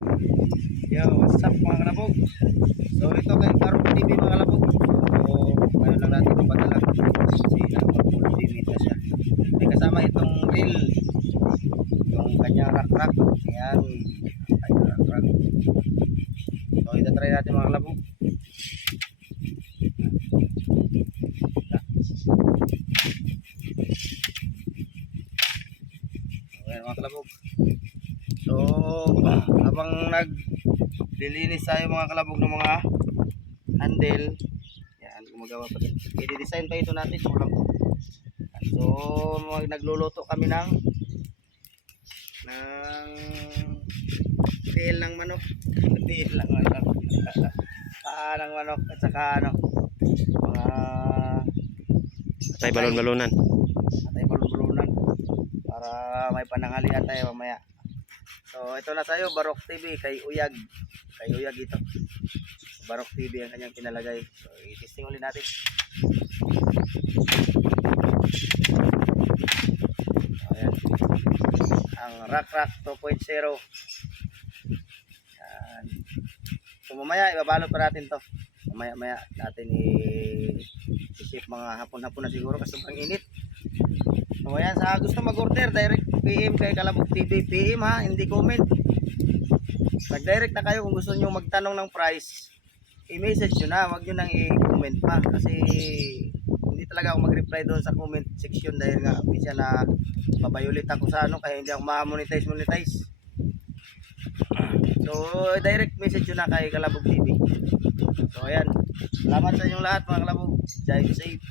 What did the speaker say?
Yo, what's up mga kalabog? So ito kay Barok TV mga kalabog. So ngayon lang natin ipadala kasi mag-multimedia siya. May kasama itong reel, yung kanyang rak-rak. Ayan, kanyang rak-rak. So itatry natin mga kalabog. Ayan mga kalabog. So habang naglilinis tayo mga kalabog ng mga handle, yan, gumagawa pa din. I-design pa ito natin. So nagluluto kami ng tiil ng manok. Tiil ng manok. Paa ng manok at saka ano, mga Tay balon-balonan. atay balon-balonan para may pananghalian tayo mamaya. So ito na tayo, Barok TV kay Uyag. Kay Uyag ito. Barok TV ang kanyang pinalagay. So i-testing ulit natin. Ayan. Ang Rak-Rak 2.0. Yan. So mamaya ibabalot pa natin to. Mamaya natin i-ship mga hapon-hapon na siguro kasi sobrang init. So ayan, sa gusto mag-order, direct PM kay Kalabog TV. PM ha, hindi comment. Mag-direct na kayo kung gusto nyo magtanong ng price. I-message nyo na, wag nyo nang i-comment pa. Kasi hindi talaga ako mag-reply doon sa comment section dahil nga minsan na mabayulit ako sa ano, kaya hindi ako ma-monetize. So direct message nyo na kay Kalabog TV. So ayan, salamat sa inyong lahat mga Kalabog. Drive safe.